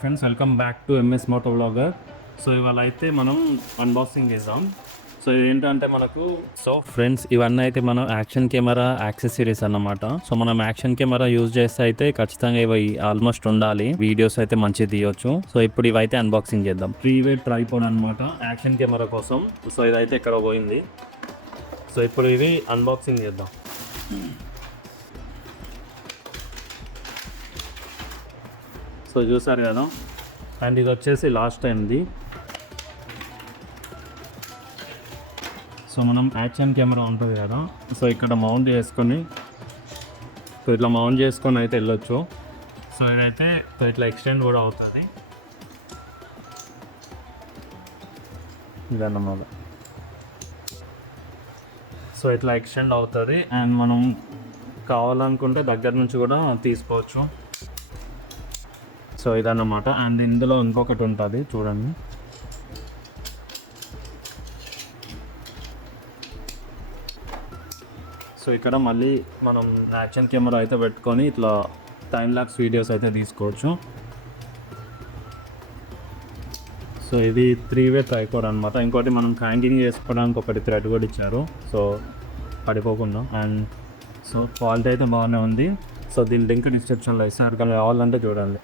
Friends, welcome back to MSmotovlogger. So ఇవాళ అయితే మనం అన్బాక్సింగ్ చేద్దాం. సో ఏంటంటే మనకు ఫ్రెండ్స్ ఇవన్నీ అయితే మనం యాక్షన్ కెమెరా యాక్సెసరీస్ అన్నమాట. సో మనం యాక్షన్ కెమెరా యూజ్ చేస్తే అయితే ఖచ్చితంగా ఇవి ఆల్మోస్ట్ ఉండాలి, వీడియోస్ అయితే మంచిగా తీయొచ్చు. సో ఇప్పుడు ఇవైతే అన్బాక్సింగ్ చేద్దాం. 3-way ట్రైపాడ్ అనమాట యాక్షన్ కెమెరా కోసం. సో ఇదైతే ఇక్కడ పోయింది. సో ఇప్పుడు ఇది అన్బాక్సింగ్ చేద్దాం. సో చూసారు కదా, అండ్ ఇది వచ్చేసి లాస్ట్ టైంది. సో మనం యాక్షన్ కెమెరా ఉంటుంది కదా, సో ఇక్కడ మౌంట్ చేసుకొని, సో ఇట్లా మౌంట్ చేసుకొని అయితే వెళ్ళొచ్చు. సో ఇదైతే ఇట్లా ఎక్స్టెండ్ కూడా అవుతుంది ఇదన్నమాట. సో ఇట్లా ఎక్స్టెండ్ అవుతుంది అండ్ మనం కావాలనుకుంటే దగ్గర నుంచి కూడా తీసుకోవచ్చు. సో ఇదన్నమాట. అండ్ ఇందులో ఇంకొకటి ఉంటుంది చూడండి. సో ఇక్కడ మళ్ళీ మనం యాక్షన్ కెమెరా అయితే పెట్టుకొని ఇట్లా టైమ్ ల్యాప్స్ వీడియోస్ అయితే తీసుకోవచ్చు. సో ఇది 3-way ట్రైపాడ్ అనమాట. ఇంకోటి మనం హ్యాంగింగ్ చేసుకోవడానికి ఒకటి థ్రెడ్ కూడా ఇచ్చారు, సో పడిపోకుండా. అండ్ సో క్వాలిటీ అయితే బాగానే ఉంది. సో దీని లింక్ డిస్క్రిప్షన్లో ఇస్తారు, కానీ కావాలంటే చూడండి.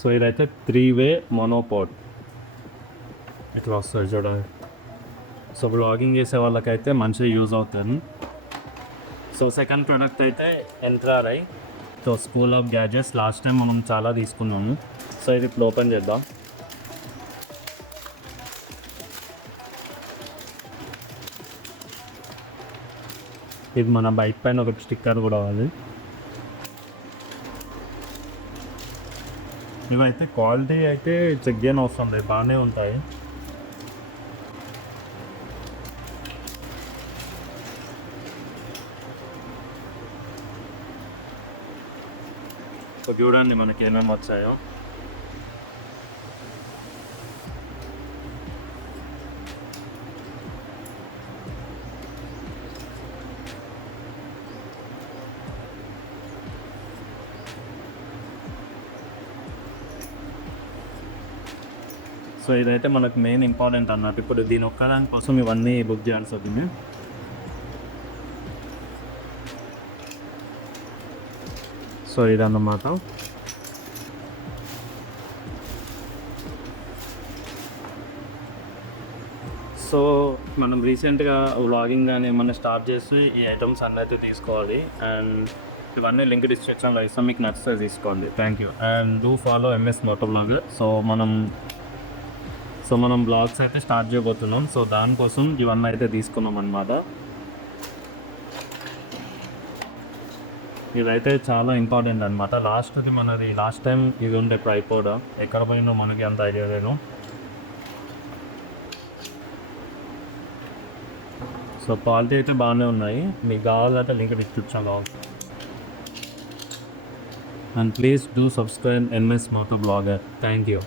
సో ఇదైతే 3-way మోనోపాడ్ ఇట్లా వస్తుంది చూడండి. సో బ్లాగింగ్ చేసే వాళ్ళకైతే మంచిగా యూజ్ అవుతుంది. సో సెకండ్ ప్రోడక్ట్ అయితే Yantralay. So school of gadgets last time మనం చాలా తీసుకున్నాము. సో ఇది ఇప్పుడు ఓపెన్ చేద్దాం. ఇది మన బైక్ పైన ఒక స్టిక్కర్ కూడా ఉంది. ఇవైతే క్వాలిటీ అయితే చెక్ చేయని అవసరం లేదు, బాగానే ఉంటాయి. సో చూడండి మనకి ఏమేమి వచ్చాయో. సో ఇదైతే మనకు మెయిన్ ఇంపార్టెంట్ అన్నట్టు. ఇప్పుడు దీని ఒక్కదాని కోసం ఇవన్నీ బుక్ చేయాల్సి వస్తుంది. సో ఇదన్నమాట. సో మనం రీసెంట్గా వ్లాగింగ్ కానీ ఏమన్నా స్టార్ట్ చేసి ఈ ఐటమ్స్ అన్నీ అయితే తీసుకోవాలి. అండ్ ఇవన్నీ లింక్ డిస్క్రిప్షన్లో ఇస్తాం, మీకు నచ్చితే తీసుకోండి. Thank you. And do follow MSmotovlogger. So మనం బ్లాగ్స్ అయితే స్టార్ట్ చేయబోతున్నాం. సో దానికోసం ఇవన్నీ అయితే తీసుకున్నాం అన్నమాట. ఇదైతే చాలా ఇంపార్టెంట్ అనమాట. లాస్ట్ టైం ఇది ఉండే ట్రైపాడ్ ఎక్కడ పోయినా మనకి అంత ఐడియా లేదు. సో క్వాలిటీ అయితే బాగానే ఉన్నాయి, మీకు కావాలంటే లింక్ డిస్క్రిప్షన్లో అవుతుంది. And please do subscribe MSmotovlogger. Thank you.